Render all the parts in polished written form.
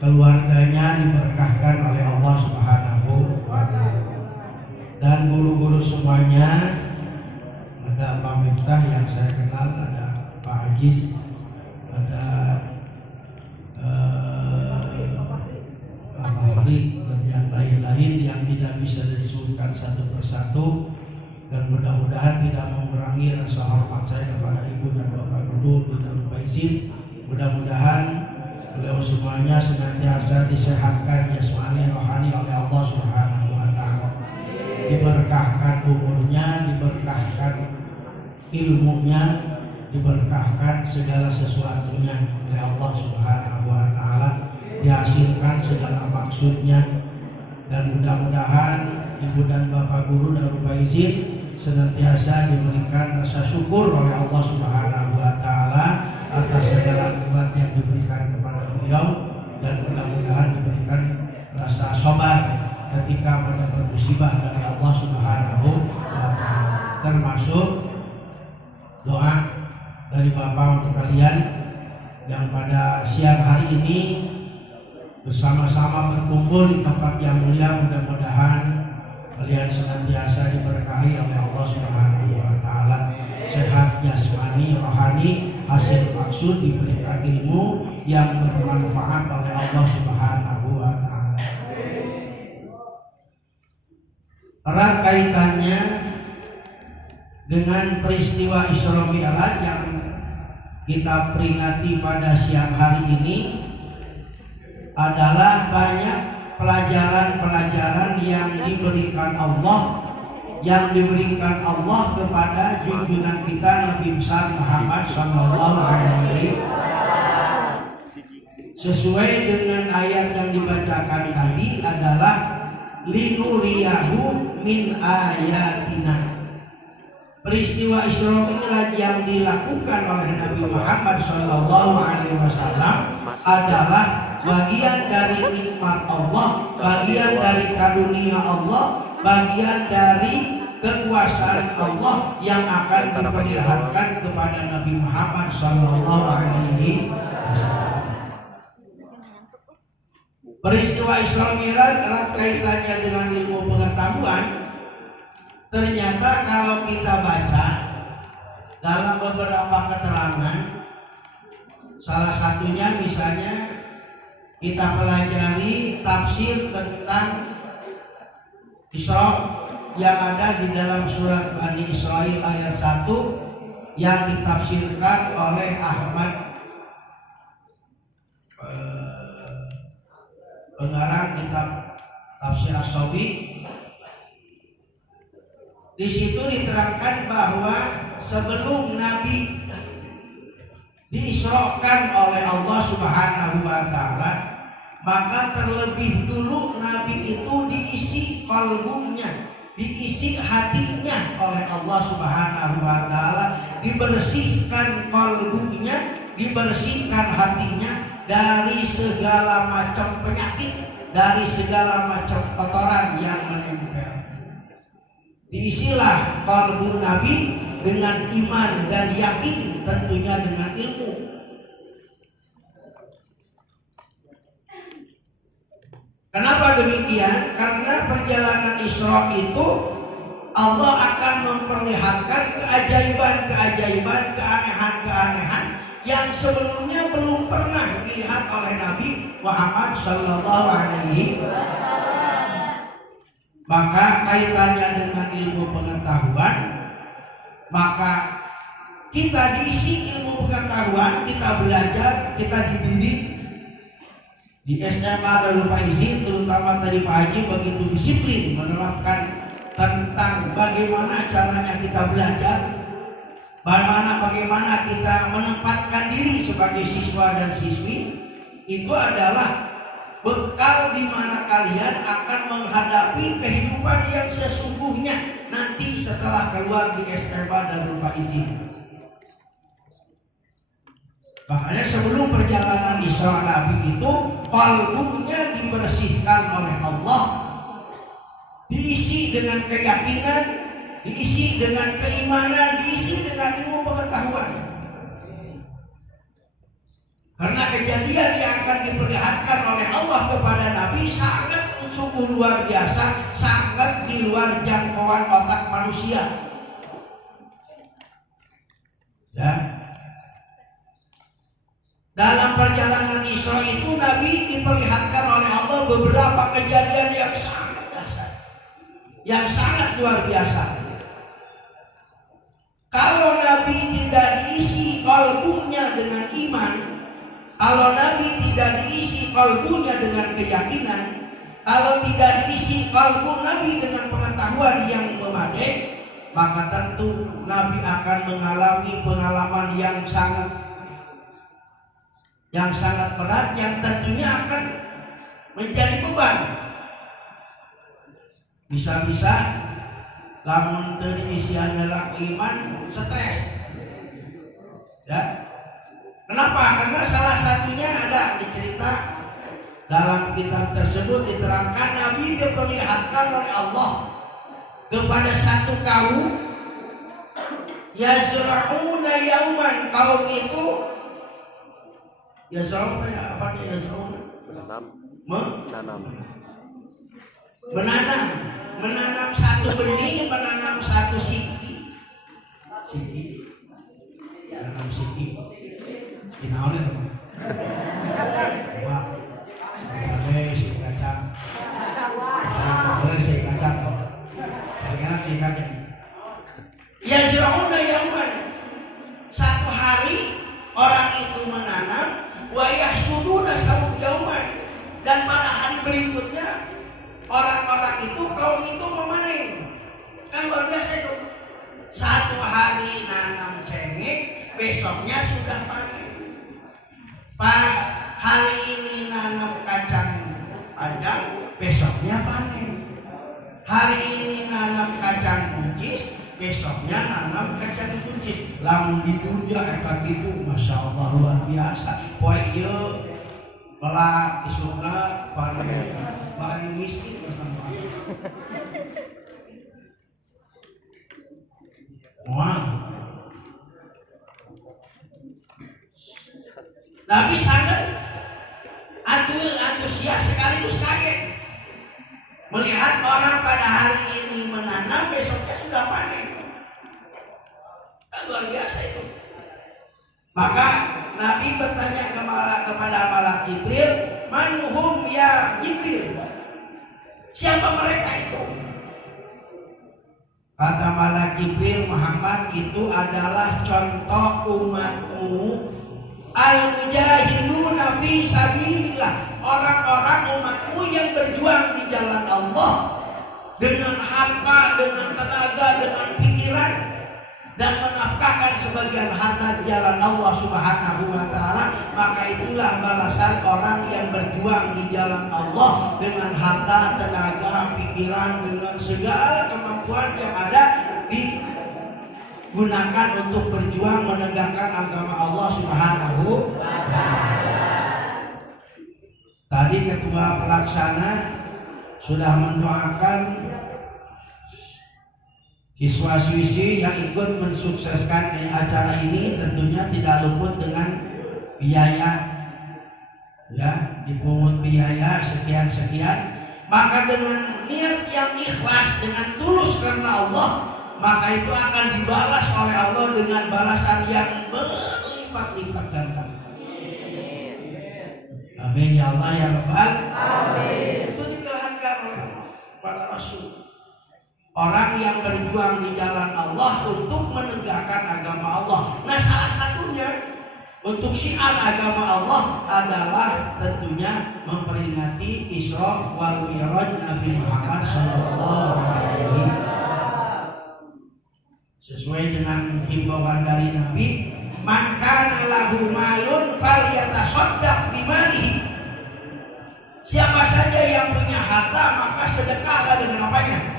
keluarganya diberkahkan oleh Allah Subhanahu wa Ta'ala, dan guru-guru semuanya. Ada Pak Miftah yang saya kenal, ada Pak Aziz, ada Pak Fahri, dan yang lain-lain yang tidak bisa disebutkan satu persatu, dan mudah-mudahan tidak mengurangi rasa hormat saya kepada Ibu dan Bapak Guru di dalam Faizin. Mudah-mudahan beliau semuanya senantiasa disehatkan jasmani rohani oleh Allah Subhanahu wa Ta'ala, diberkahkan umurnya, diberkahkan ilmunya, diberkahkan segala sesuatunya oleh Allah Subhanahu wa Ta'ala, dihasilkan segala maksudnya, dan mudah-mudahan Ibu dan Bapak Guru Darul Faizin senantiasa diberikan rasa syukur oleh Allah Subhanahu wa Ta'ala atas segala nikmat yang diberikan kepada beliau, dan mudah-mudahan diberikan rasa sabar ketika mendapat musibah dari Allah Subhanahu wa Ta'ala, termasuk doa dari Bapak untuk kalian yang pada siang hari ini bersama-sama berkumpul di tempat yang mulia. Mudah-mudahan kalian senantiasa diberkahi oleh Allah Subhanahu wa Ta'ala, sehat jasmani rohani, hasil maksud, diberikan ilmu yang bermanfaat oleh Allah Subhanahu wa Ta'ala. Erat kaitannya dengan peristiwa Isra Mi'raj yang kita peringati pada siang hari ini adalah banyak pelajaran-pelajaran yang diberikan Allah kepada junjungan kita Nabi besar Muhammad sallallahu alaihi wasallam. Sesuai dengan ayat yang dibacakan tadi adalah linuriyahu min ayatina. Peristiwa Isra Mi'raj yang dilakukan oleh Nabi Muhammad sallallahu alaihi wasallam adalah bagian dari nikmat Allah, bagian dari karunia Allah, bagian dari kekuasaan Allah yang akan diperlihatkan kepada Nabi Muhammad sallallahu alaihi wasallam. Peristiwa Isra Mi'raj erat kaitannya dengan ilmu pengetahuan. Ternyata kalau kita baca dalam beberapa keterangan, salah satunya misalnya kita pelajari tafsir tentang Isra yang ada di dalam surat Bani Israil ayat 1 yang ditafsirkan oleh Ahmad, pengarang kitab Tafsir As-Sawi. Di situ diterangkan bahwa sebelum Nabi diisrokan oleh Allah Subhanahu wa Ta'ala, maka terlebih dulu Nabi itu diisi kalbunya, diisi hatinya oleh Allah Subhanahu wa Ta'ala, dibersihkan kalbunya, dibersihkan hatinya dari segala macam penyakit, dari segala macam kotoran yang menempel. Diisilah kalbu Nabi dengan iman dan yakin, tentunya dengan ilmu. Kenapa demikian? Karena perjalanan Isra itu Allah akan memperlihatkan keajaiban-keajaiban, keanehan-keanehan yang sebelumnya belum pernah dilihat oleh Nabi Muhammad sallallahu alaihi wasallam. Maka kaitannya dengan ilmu pengetahuan, maka kita diisi ilmu pengetahuan, kita belajar, kita dididik. Di SMA Darul Faizin terutama tadi Pak Haji begitu disiplin menerapkan tentang bagaimana caranya kita belajar, bagaimana kita menempatkan diri sebagai siswa dan siswi. Itu adalah bekal di mana kalian akan menghadapi kehidupan yang sesungguhnya nanti setelah keluar di SMA Darul Faizin. Makanya sebelum perjalanan Isra Nabi itu kalbunya dibersihkan oleh Allah, diisi dengan keyakinan, diisi dengan keimanan, diisi dengan ilmu pengetahuan. Karena kejadian yang akan diperlihatkan oleh Allah kepada Nabi sangat sungguh luar biasa, sangat di luar jangkauan otak manusia. Ya. Dalam perjalanan Isra itu Nabi diperlihatkan oleh Allah beberapa kejadian yang sangat dahsyat, yang sangat luar biasa. Kalau Nabi tidak diisi kalbunya dengan iman, kalau Nabi tidak diisi kalbunya dengan keyakinan, kalau tidak diisi kalbu Nabi dengan pengetahuan yang memadai, maka tentu Nabi akan mengalami pengalaman yang sangat berat, yang tentunya akan menjadi beban. Bisa-bisa lamun teu diisian dalam iman stres. Ya. Kenapa? Karena salah satunya ada dicerita dalam kitab tersebut diterangkan Nabi diperlihatkan oleh Allah kepada satu kaum yazra'una yauman. Kaum itu yazra'una apa dia yazra'una? Menanam satu benih, menanam satu siki. Menanam siki. Naon itu? Wah, siki cabe, siki kacang. Boleh siki kacang toh. Enak siki kacang. Yazra'una yauman. Satu hari orang itu menanam, wa yahsuduna yauman. Dan pada hari berikutnya orang-orang itu, kaum itu memanen. Kan luar biasa itu. Satu hari nanam cengkeh, besoknya sudah panen. Pak, hari ini nanam kacang panjang, besoknya panen. Hari ini nanam kacang buncis, besoknya nanam kacang buncis. Lamun di dunia eta kitu, masya Allah luar biasa. Poe ieu pelak di surga panen, paling miskin bersama. Wah. Nabi sangat antusias sekaligus kaget melihat orang pada hari ini menanam, besoknya sudah panen. Luar biasa itu. Maka Nabi bertanya kepada malak Jibril, "Manuhum ya Jibril?" Siapa mereka itu? Kata malak Jibril, "Muhammad, itu adalah contoh umatmu al-mujahiduna fi sabilillah, orang-orang umatmu yang berjuang di jalan Allah dengan harta, dengan tenaga, dengan pikiran, dan menafkahkan sebagian harta di jalan Allah Subhanahu wa ta'ala. Maka itulah balasan orang yang berjuang di jalan Allah dengan harta, tenaga, pikiran, dengan segala kemampuan yang ada digunakan untuk berjuang menegakkan agama Allah Subhanahu wa ta'ala. Tadi ketua pelaksana sudah mendoakan siswa-siswi yang ikut mensukseskan acara ini, tentunya tidak luput dengan biaya, ya, dipungut biaya sekian-sekian. Maka dengan niat yang ikhlas, dengan tulus karena Allah, maka itu akan dibalas oleh Allah dengan balasan yang berlipat-lipat ganda. Amin ya Allah ya Rabbal Alamin. Itu diperlihatkan oleh Allah pada Rasul. Orang yang berjuang di jalan Allah untuk menegakkan agama Allah. Nah, salah satunya untuk syiar agama Allah adalah tentunya memperingati Isra wal Mi'raj Nabi Muhammad SAW. Sesuai dengan himbauan dari Nabi, "Man kana lahu malun falyatasaddaq bimalihi." Siapa saja yang punya harta, maka sedekahlah dengan apanya?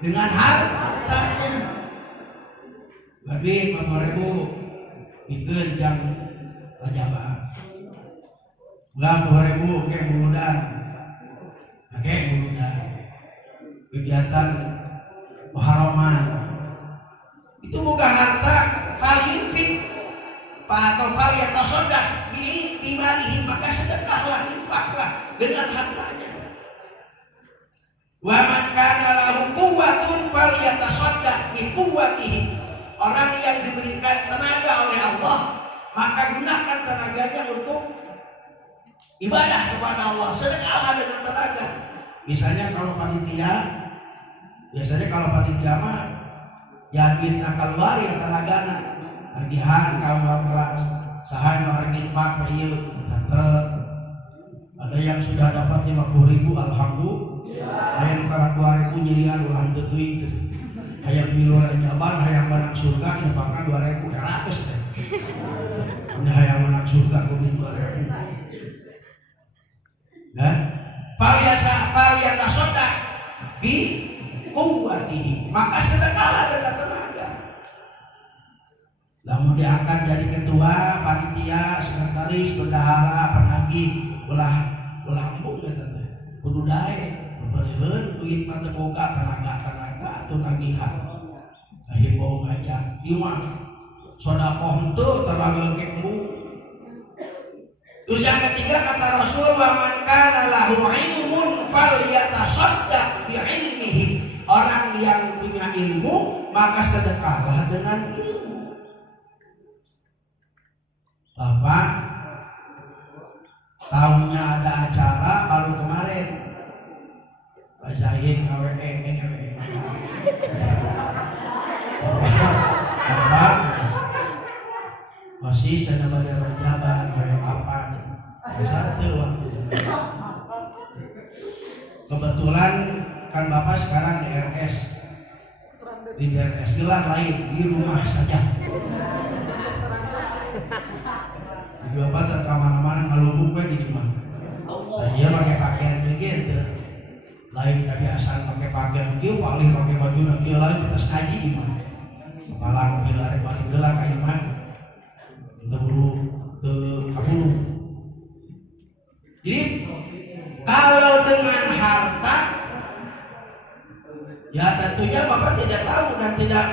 Dengan hartanya. Bagi 50.000 bikin yang rajaba. 50.000 ke muludan. Pakai muludan. Kegiatan muharraman. Itu bukan harta falin fit. Atau faliyatasaddaq bimalihi. malihi, maka sedekahlah, infaklah dengan hartanya. Wa man kana lahu quwwatun falyatasaddaq bi quwwatihi. Orang yang diberikan tenaga oleh Allah, maka gunakan tenaganya untuk ibadah kepada Allah. Sedekahlah dengan tenaga. Misalnya kalau panitia, biasanya kalau panitia mah jangan keluar ya tenagana. Ardihan kaum kelas saha nu arek infak mah ieu dapat. Ada yang sudah dapat 50.000, alhamdulillah. Aya nu kara 2.000 nyirian ulang teu teuing. Hayang miluran jaban, hayang menang surga infakna 2.000 100 teh. Ini hayang menang surga kudu 2.000. Kan? Falyatasaddaq bi quwwatihi. Maka sedekahlah dengan tenaga. Lamun diangkat jadi ketua, panitia, sekretaris, bendahara, penagih, ulah embung eta teh. Kudu dae, beureun duit mah teu boga tenaga atuh nagihan. Himbau ngajak, ieu mah sedekah henteu tenaga ge embung. Terus yang ketiga kata Rasul, wa man kana lahu ilmun falyatasaddaq bi ilmihi. Orang yang punya ilmu maka sedekahlah dengan ilmu. Bapak tahunya ada acara baru kemarin Pak Zahid Bapak masih saya pada rajaban apa satu waktu. Kebetulan kan Bapak sekarang di RS, di RS gelar lain, di rumah saja. Jadi Bapak terkamana-mana ngalunggup di rumah. Dia pakai pakaian gitu, lain kebiasaan pakai pakaian kieu, paling pakai baju nak kieu lain kita ngaji gimana? Palang kieu arek balik geula ka imah, teu kaburu. Jadi kalau dengan harta, ya tentunya Bapak tidak tahu dan tidak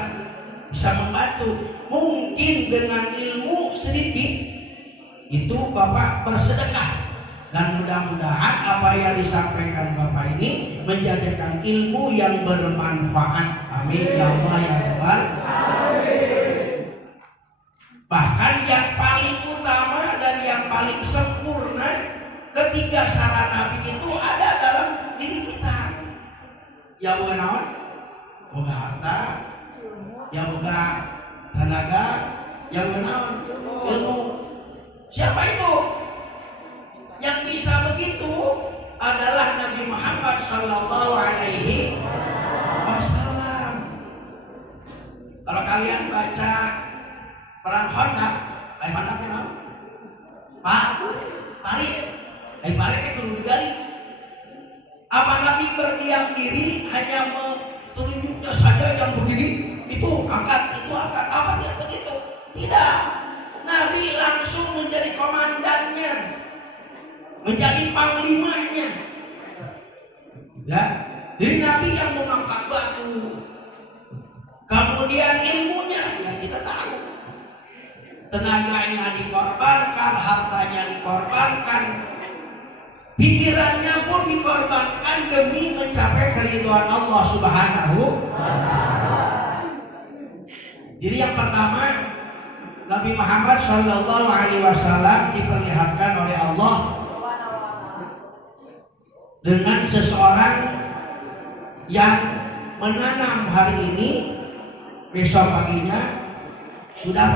bisa membantu. Mungkin dengan ilmu sedikit itu Bapak bersedekah, dan mudah-mudahan apa yang disampaikan Bapak ini menjadikan ilmu yang bermanfaat. Amin ya Allah ya Rabbal alamin. Bahkan yang paling utama dan yang paling sempurna ketiga syarat Nabi itu ada dalam diri kita. Ya boga naon? Boga harta, ya boga tenaga, ya boga naon? Ilmu. Siapa itu? Yang bisa begitu adalah Nabi Muhammad sallallahu alaihi wasallam. Kalau kalian baca perang Khandaq, Khandaq itu parit, parit itu kudu digali. Apa Nabi berdiam diri hanya menunjuknya saja yang begini, itu angkat, apa tidak begitu? Tidak. Nabi langsung menjadi komandannya, menjadi panglimanya. Ya, jadi Nabi yang mengangkat batu. Kemudian ilmunya yang kita tahu, tenaganya dikorbankan, hartanya dikorbankan, pikirannya pun dikorbankan demi mencapai keridhaan Allah Subhanahu wa ta'ala. Jadi yang pertama, Nabi Muhammad sallallahu alaihi wasallam diperlihatkan oleh Allah dengan seseorang yang menanam hari ini, besok paginya sudah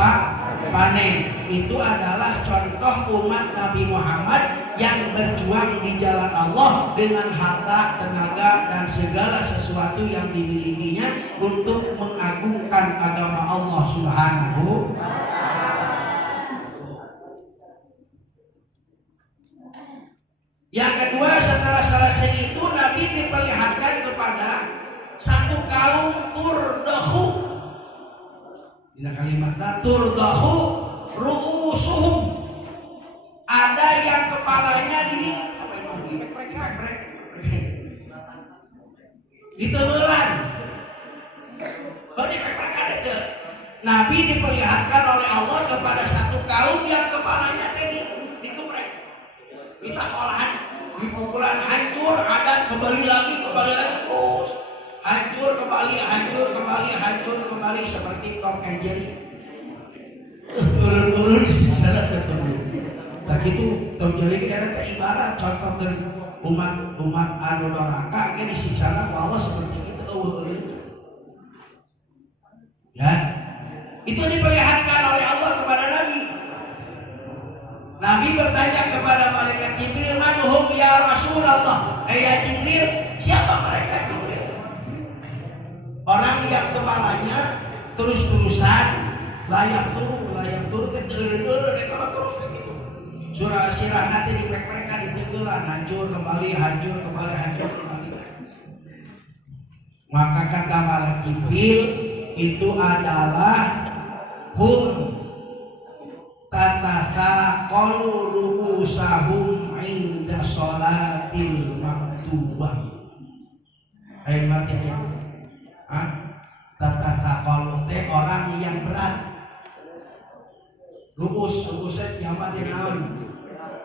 panen. Itu adalah contoh umat Nabi Muhammad yang berjuang di jalan Allah dengan harta, tenaga, dan segala sesuatu yang dimilikinya untuk mengagungkan agama Allah Subhanahu. Yang kedua, setelah selesai itu Nabi diperlihatkan kepada satu kaum turdahu. Ini kalimatnya turdahu ru'usuhum. Ada yang kepalanya dipeprek, ditemelan. Dipeprek ada ce. Nabi diperlihatkan oleh Allah kepada satu kaum yang kepalanya tadi dikeprek. Kita olahan di pukulan hancur, adat kembali lagi terus. Hancur kembali seperti Tom and Jerry. Turun-turun disiksa ketemu. Tak gitu Tom Jerry kira teh ibarat contoh ke umat anu doraka ke disiksa ku Allah seperti itu ya. Itu diperlihatkan oleh Allah kepada Nabi. Nabi bertanya kepada malaikat Jibril, "Manhum ya Rasulullah?" Ya Jibril, siapa mereka Jibril? Orang yang kepalanya terus-terusan layak turu eta mah terus gitu. Surah Sirah nanti di mereka ditegelan hancur kembali. Maka kata malaikat Jibril itu adalah hum tatasaqalu ru'usahum 'inda sholatil maktubah. Ayo mati ya. Tatasaqalu teh orang yang berat. Ru'usnya kiamat naon?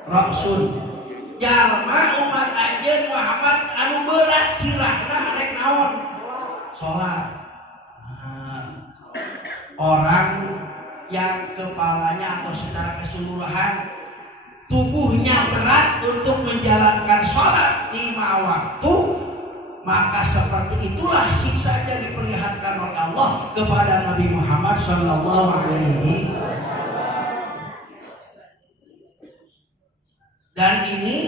Ra'sun. Jalma umat anjeun Muhammad anu berat sirahna rek naon? Salat. Orang yang kepalanya atau secara keseluruhan tubuhnya berat untuk menjalankan sholat 5 waktu, maka seperti itulah siksa yang diperlihatkan oleh Allah kepada Nabi Muhammad SAW. Dan ini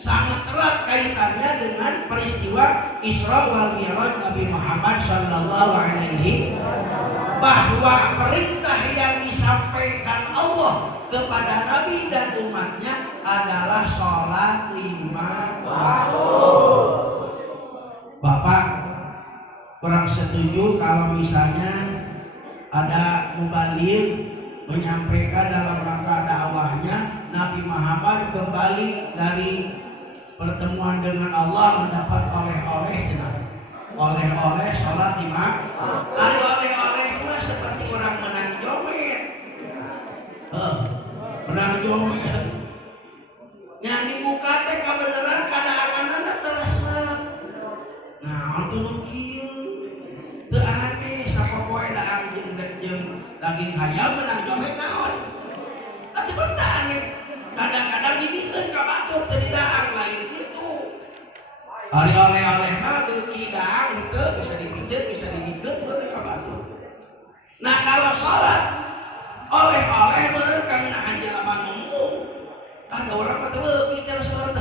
sangat erat kaitannya dengan peristiwa Isra wal Mi'raj Nabi Muhammad SAW, bahwa perintah yang disampaikan Allah kepada Nabi dan umatnya adalah sholat 5 waktu. Bapak kurang setuju kalau misalnya ada mubaligh menyampaikan dalam rangka dakwahnya Nabi Muhammad kembali dari pertemuan dengan Allah mendapat oleh-oleh oleh-oleh sholat 5. Hari oleh-oleh mah seperti orang menang jomet. Menang jomet. Yang dibuka teh kebenaran kadang-kadang terasa. Nah, untuk kieu teu aneh sapopoe da jeung daging hayam menang jomet naon. Atuh teu aneh. Kadang-kadang dibikeun ka batur teu didaang lain kitu. Hari oleh-oleh mah beuki daang teu bisa dipiceun bisa dibikeun beureun ka batur. Nah, kalau sholat oleh-oleh meureun kaminahan jelema nu ada orang mah teu beuki cara sholat.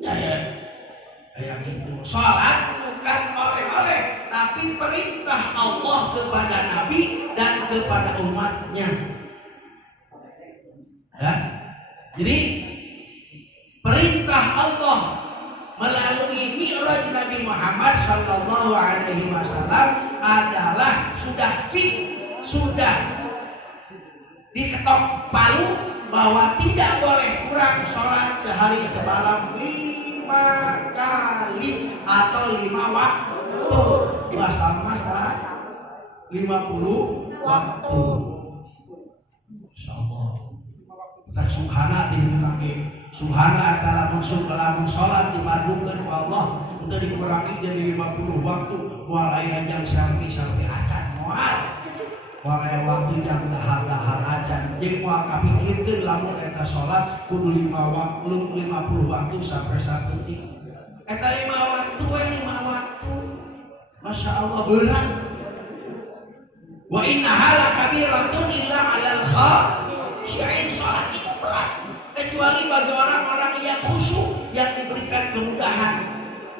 Ya. Kayak gitu. Sholat bukan oleh-oleh, tapi perintah Allah kepada Nabi dan kepada umatnya. Ya. Jadi perintah Allah melalui Mi'raj Nabi Muhammad SAW adalah sudah fit, sudah diketok palu bahwa tidak boleh kurang sholat sehari semalam 5 kali atau 5 waktu. Bahasa Mas 50 waktu. Insyaallah. Tak subhana tidak lagi. Subhana adalah lamun sholat dipadukeun ku Allah untuk dikurangi jadi 50 waktu. Moal aya jam sampai acan moal. Moal aya waktu jam dahar acan. Jeung moal kapikirkeun lamun eta sholat kudu 50 waktu sampai saeutik. Eta 5 waktu we 5 waktu. Masya Allah berat. Wa innaha lakabiratun illa 'alal khashi'in. Sholat itu berat. Kecuali bagi orang-orang yang khusyuk, yang diberikan kemudahan,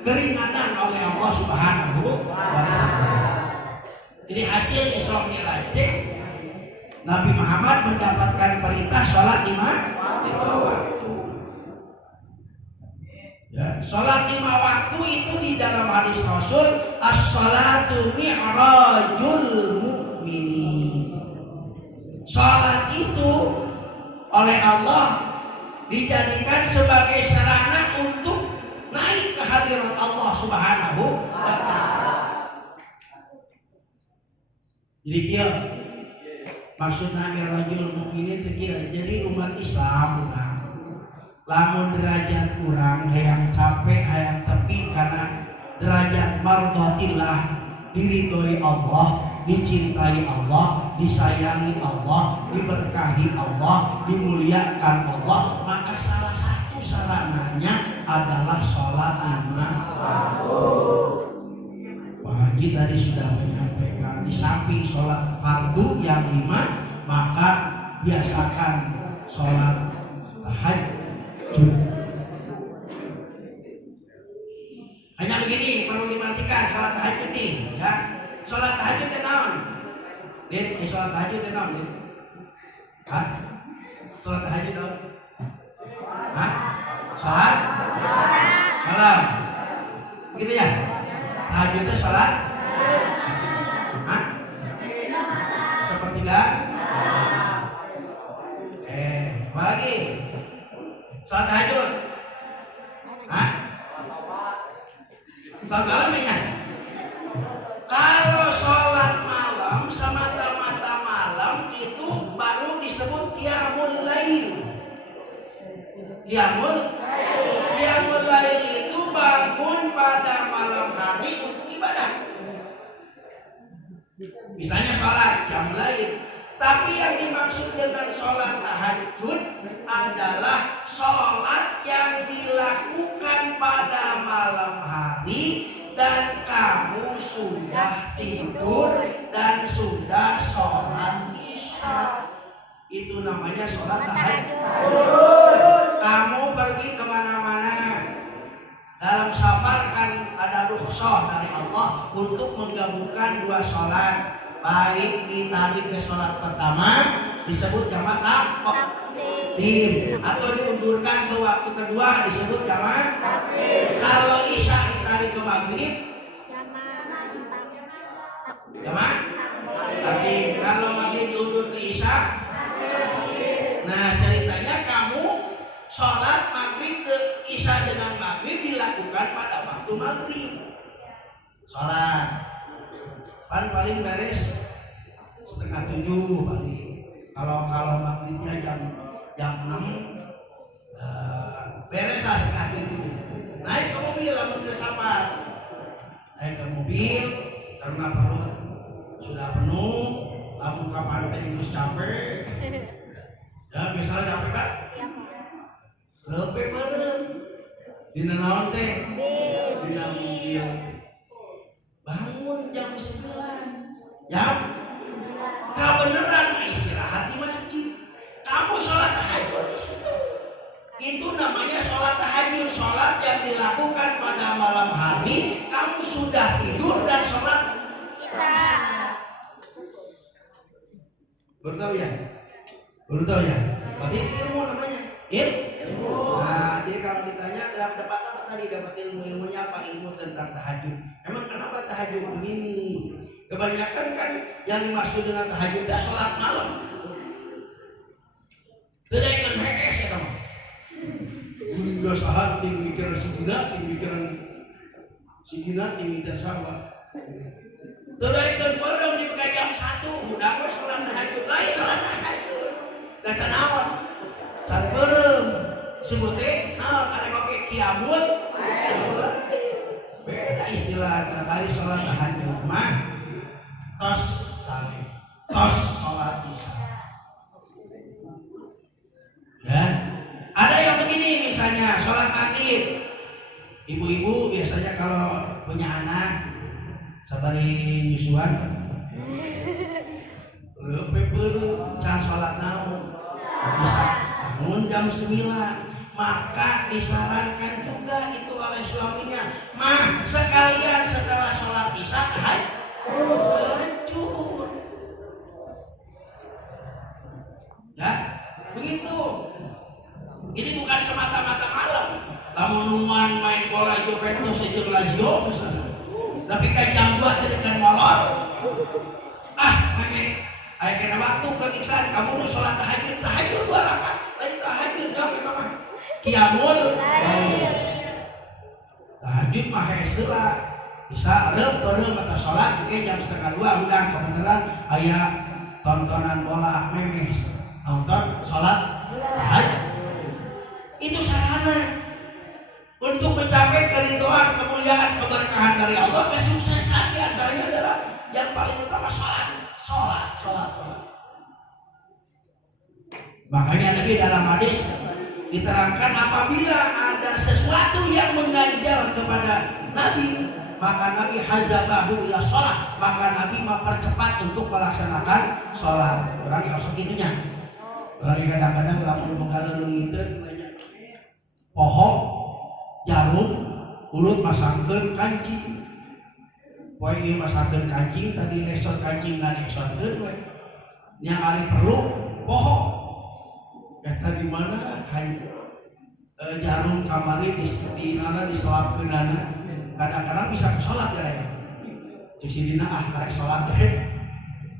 keringanan oleh Allah Subhanahu wa Ta'ala. Jadi hasil Isra Mi'raj Nabi Muhammad mendapatkan perintah sholat 5 waktu. Ya, sholat 5 waktu itu di dalam hadis Rasul, as-salatu mi'rajul mu'minin. Sholat itu oleh Allah dijadikan sebagai sarana untuk naik ke hadirat Allah Subhanahu wa Ta'ala. Jadi kieu maksudna Mi'rajul Mukminin teh kieu. Jadi umat Islam lamun derajat kurang hayang capek hayang tepi karena derajat mardotillah, diridhoi Allah, dicintai Allah, disayangi Allah, diberkahi Allah, dimuliakan Allah, maka salah satu sarananya adalah sholat 5 waktu. Pak Haji tadi sudah menyampaikan di samping sholat fardu yang 5, maka biasakan sholat tahajud. Hanya begini perlu diperhatikan sholat tahajud nih, ya. Sholat tahajud teh naon? Din, sholat tahajud teh naon, Din? Hah? Sholat tahajud naon? Hah? Sholat malam. Gitu ya? Tahajud teh sholat? Hah? Sepertiga? Apa lagi? Sholat tahajud? Hah? Sholat malam ya? Kalau sholat malam semata-mata malam itu baru disebut qiyamul lail. Qiyamul lail itu bangun pada malam hari untuk ibadah. Misalnya sholat qiyamul lail. Tapi yang dimaksud dengan sholat tahajud adalah sholat yang dilakukan pada malam hari dan kamu sudah tidur dan sudah sholat isya. Itu namanya sholat tahajud. Kamu pergi kemana-mana, dalam safar kan ada rukhsah dari Allah untuk menggabungkan 2 sholat. Baik ditarik ke sholat pertama disebut jamak takdim, atau diundurkan ke waktu kedua disebut jamak kalau isya ditarik ke maghrib jamak takdim, kalau maghrib diundur ke isya. Nah ceritanya kamu sholat maghrib ke isya dengan maghrib dilakukan pada waktu maghrib. Sholat paling beres 6:30 paling. Kalau maghribnya jam 6, bereslah 6:30. Naik ke mobil lamun ke safar. Naik ke mobil karena perut sudah penuh, lamun ke pantai geus capek. Ya biasanya capek Pak? Iya Pak. Leupe meureun. Dina naon teh? Dina mobil. Bangun jam 9, jam kebenaran istirahat di masjid. Kamu sholat tahajud di situ. Itu namanya sholat tahajud, sholat yang dilakukan pada malam hari. Kamu sudah tidur dan sholat isya. Baru tahu ya? Berarti itu ilmu namanya. Ilmu. Nah, jadi kalau ditanya dapat apa tadi? Dapat ilmunya apa? Ilmu tentang tahajud. Emang kenapa tahajud begini? Kebanyakan kan yang dimaksud dengan tahajud itu sholat malam. Tidak ikan hees ya teman. Hingga sahat ting mikiran si gina ting mikiran sahabat. Tidak ikan bareng di jam 1 udah mau sholat tahajud lagi sholat tahajud. Dah canawat, can bareng. Sebutnya, karena kau qiyamul lail. Beda istilahnya. Hari sholat tahajud mah tos salim, tos sholat isya. Ya, ada yang begini misalnya sholat maghrib. Ibu-ibu biasanya kalau punya anak sabari nyusuan, can sholat naon bisa bangun jam 9. Maka disarankan juga itu oleh suaminya, mah sekalian setelah sholat isya tahajud. Ya, begitu. Ini bukan semata-mata malam. Lamun nuan main bola Juventus jeung Lazio misalnya. Tapi kan jam 2 teh kan molor. Meme aya kena waktu ke iklan kamu nu salat tahajud 2 rakaat. Lain tahajud jam eta mah. Qiyamul lail. Tahajud mah hees heula. Bisa reup mata salat ge jam 1:30 udang kebenaran aya tontonan bola memes. Nonton salat tahajud. Itu mana? Untuk mencapai keridhaan, kemuliaan, keberkahan dari Allah, kesuksesan diantaranya adalah yang paling utama sholat. Makanya Nabi dalam hadis diterangkan apabila ada sesuatu yang mengganjal kepada Nabi, maka Nabi hazabahu ila sholat, maka Nabi mempercepat untuk melaksanakan sholat. Orang yang osok itunya, orang yang kadang-kadang lamun mengalung itu pohon jarum urut masangkeun kancing, poe ieu masangkeun kancing tadi lesot kancing ngan lesotkeun we nya ari perlu pohon eta di mana kan jarum kamari di nana diselapkeunana kadang-kadang bisa ke sholat ya cek sidina karek sholat deh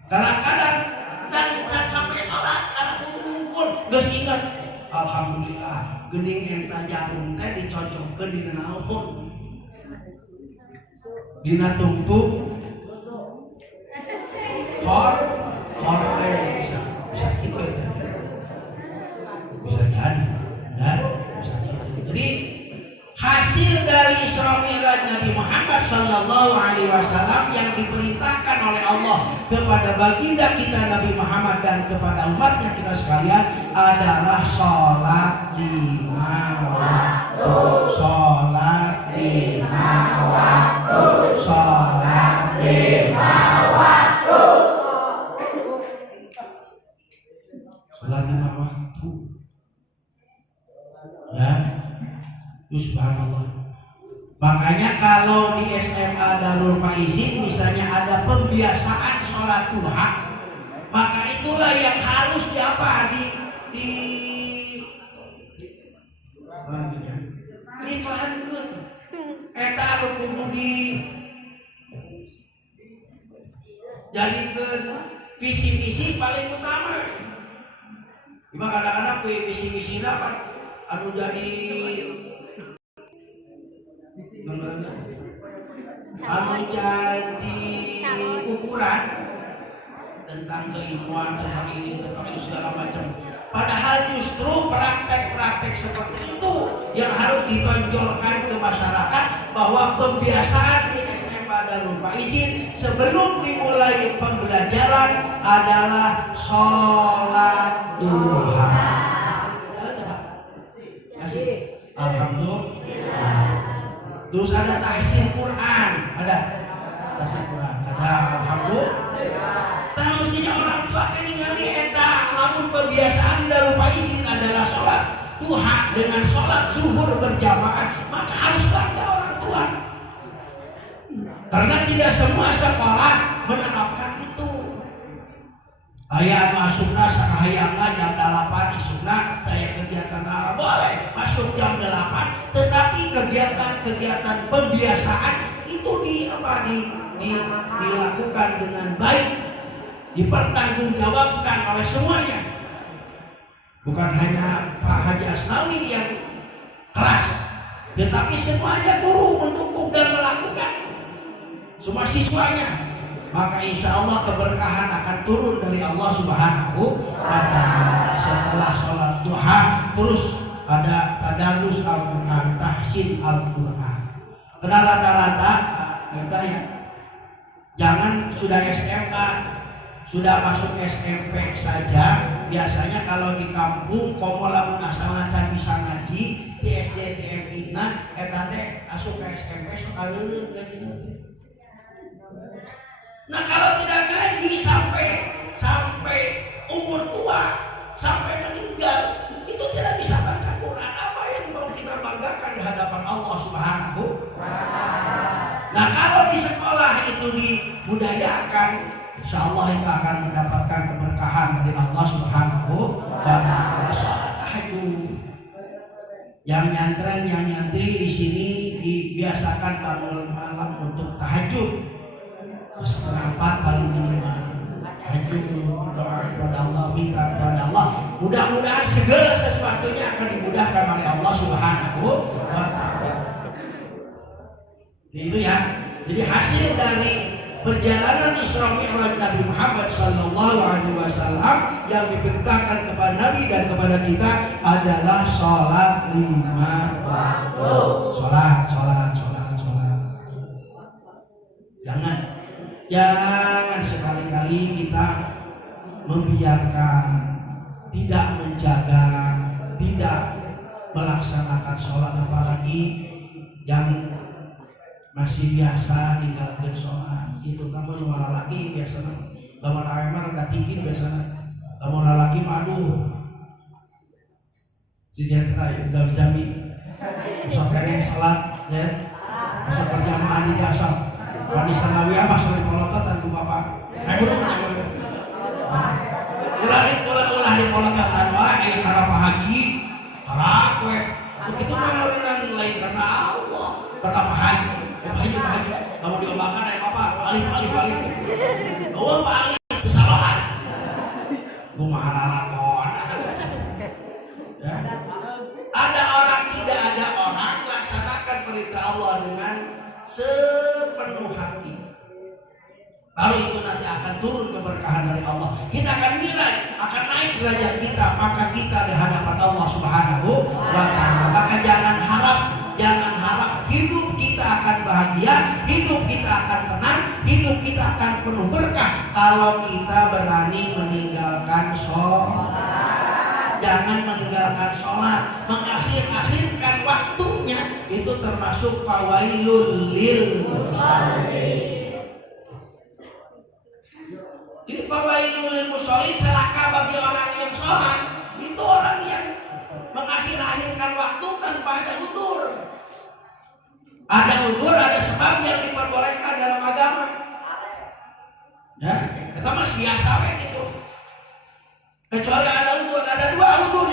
kadang-kadang can sampai sholat karena kudu ngukul geus ingat alhamdulillah geuning eta jarum teh dicocokkeun dina naon dina tungtung horden bisa gitu ya bisa jadi ya bisa gitu. Jadi hasil dari Isra Mi'raj Nabi Muhammad sallallahu alaihi wasallam yang diperintahkan oleh Allah kepada baginda kita Nabi Muhammad dan kepada umatnya kita sekalian adalah sholat 5 waktu. Sholat 5 waktu. Sholat 5 waktu. Sholat 5 waktu. Ya. Subhanallah. Makanya kalau di SMA Darul Faizin misalnya ada pembiasaan sholat duha, maka itulah yang harus diiklankeun. Eta anu kudu dijadikeun visi-visi paling utama. Cuma kadang-kadang visi-visina kan anu jadi ukuran tentang keilmuan, tentang ini, tentang itu segala macam. Padahal justru praktek-praktek seperti itu yang harus ditonjolkan ke masyarakat bahwa pembiasaan di SMA Darul Faizin sebelum dimulai pembelajaran adalah sholat duha. Alhamdulillah. Terus ada tahsin Quran, ada alhamdulillah. Nah mestinya orang tua kan ningali eta lamun pembiasaan di Darul Faizin adalah sholat duha dengan sholat zuhur berjamaah, maka harus bangga orang tua. Karena tidak semua sekolah menerapkan itu. Aya anu asupna sakahayangna jam 8 isukna taya kegiatan boleh masuk jam 8, tetapi kegiatan pembiasaan itu dilakukan dengan baik, dipertanggungjawabkan oleh semuanya. Bukan hanya Pak Haji Asnawi yang keras, tetapi semuanya guru mendukung dan melakukan, semua siswanya. Maka insya Allah keberkahan akan turun dari Allah Subhanahu wa ta'ala. Setelah sholat duha terus ada tadarus Al-Quran, tahsin Al-Quran. Karena rata-rata ya, jangan sudah SMA, sudah masuk SMP saja. Biasanya kalau di kampung komo lamun asalna can bisa ngaji di SD TMI na eta teh asup ke SMP sok aleureun ngaji. Nah kalau tidak ngaji sampai umur tua, sampai meninggal, itu tidak bisa baca Quran. Apa yang mau kita banggakan di hadapan Allah Subhanahu wa ta'ala? Nah kalau di sekolah itu dibudayakan, insya Allah itu akan mendapatkan keberkahan dari Allah Subhanahu wa ta'ala. Sholat tahajud. Yang nyantri di sini dibiasakan bangun malam untuk tahajud. Setengah 4 paling minimal tahajud, berdoa kepada Allah, minta kepada Allah, mudah-mudahan segala sesuatunya akan dimudahkan oleh Allah Subhanahu wa ta'ala. Itu ya. Jadi hasil dari perjalanan Isra Mi'raj Nabi Muhammad sallallahu alaihi wasallam yang diperintahkan kepada Nabi dan kepada kita adalah sholat 5 waktu. Sholat. Jangan sekali-kali kita membiarkan, tidak menjaga, tidak melaksanakan sholat, apalagi yang masih biasa ninggalkan sholat. Itu kamu laki biasanya, kamu laki mah tinggi biasanya, kamu laki madu sejahtera dalam zami usah kering sholat ya, usah berjamaah di asal wani sanawiyah masuk di polototan ku bapak buru ulah di polototan wae karena Pak Haji karena kue untuk itu memerenan lain karena Allah karena Pak Haji kamu diomongkan ya bapak balik oh balik kesalahan gue mahalalakoan ya. Ada orang, tidak ada orang laksanakan perintah Allah dengan sepenuh hati, baru itu nanti akan turun keberkahan dari Allah. Kita akan miraj, akan naik derajat kita, maka kita di hadapan Allah Subhanahu wa ta'ala. Maka jangan harap hidup kita akan bahagia, hidup kita akan tenang, hidup kita akan penuh berkah kalau kita berani meninggalkan sholat. Jangan meninggalkan sholat, mengakhirkan waktunya, itu termasuk fawailul lil musallin. Ini fawailul lil musallin, celaka bagi orang yang sholat. Itu orang yang mengakhirkan waktu tanpa ada udzur. Ada udzur, ada sebab yang diperbolehkan dalam agama. Ya, kita masih biasa kayak gitu. Kecuali ada udzur, ada dua udzur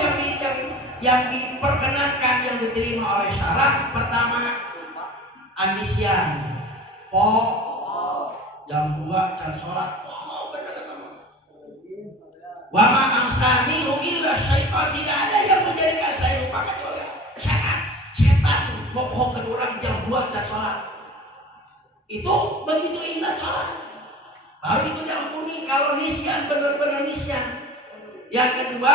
yang diperkenankan, yang diterima oleh syara. Pertama, anisyan, jam 2 can sholat, bener teman. Wa ma ansani illa syaitan, tidak ada yang menjadikan saya lupa kecuali setan ngomongkan orang jam 2 can sholat. Itu begitu ingat sholat, baru itu diampuni kalau nisyan, benar-benar nisyan. Yang kedua,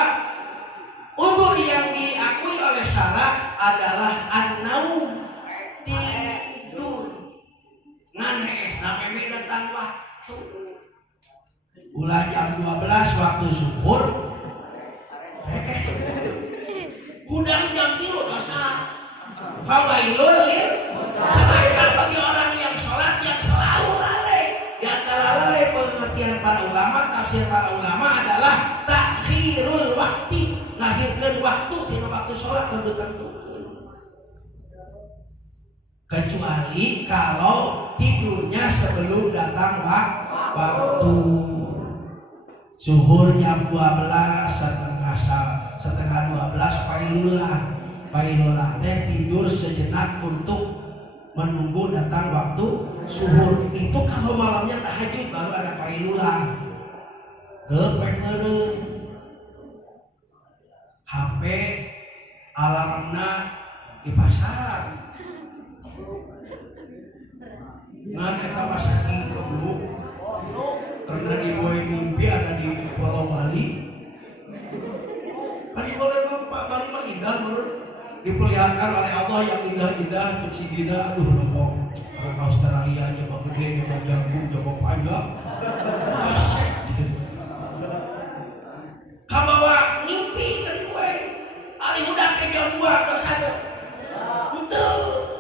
udzur yang diakui oleh syara adalah an-naum, tidur. Nganes namanya datang waktu. Ulah jam 12 waktu zuhur. Kudang jam 3 masa. Fawailun lil celaka bagi orang yang sholat yang selalu lalai. Di antara lalai pengertian para ulama, tafsir para ulama adalah takhirul waktu, ngahirkeun waktu dina waktu sholat tentu. Kecuali kalau tidurnya sebelum datang waktu. Zuhur jam 12 setengah 12 pailulah teh tidur sejenak untuk menunggu datang waktu zuhur. Itu kalau malamnya tahajud baru ada pailulah. HP alarmna di pasar ngan eta masaking kebluk karena di boy mimpi ada di Pulau Bali kan boleh Pak Bali mah indah menurut diperlihatkan oleh Allah yang indah-indah untuk si Dina. Aduh lempok orang Australia coba gede, coba jagung, coba panjang asik kabawa ngimpi ke di gue ari udah ke jam 2 jam 1 itu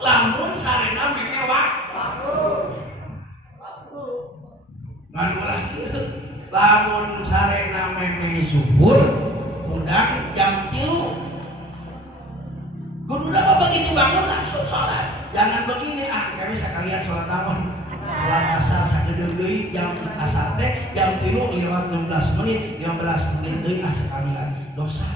lamun sarena memewah ngan ulah kieu lamun sarena meme zuhur udang jam 3 kudu apa begitu bangun langsung sholat. Jangan begini kami sekalian sholat naon sholat asar sakedeung deui jam asar teh jam 3 lewat 15 menit deui sekalian dosa.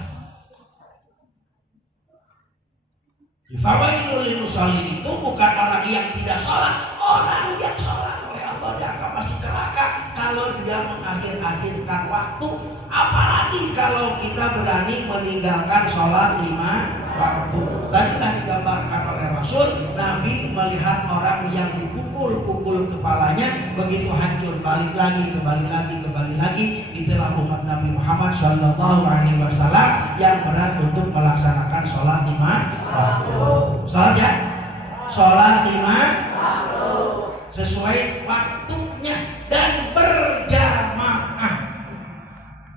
Fawailul lil musallin itu bukan orang yang tidak sholat, orang yang sholat oleh Allah dianggap masih celaka kalau dia mengakhirkan waktu. Apalagi kalau kita berani meninggalkan sholat 5 waktu. Tadi digambarkan oleh Rasul, Nabi melihat orang yang dipukul kepalanya begitu hancur, balik lagi, kembali lagi. Itulah umat Nabi Muhammad Shallallahu Alaihi Wasallam yang berat untuk melaksanakan sholat 5 waktu. Sholat ya, sholat 5 sesuai waktunya dan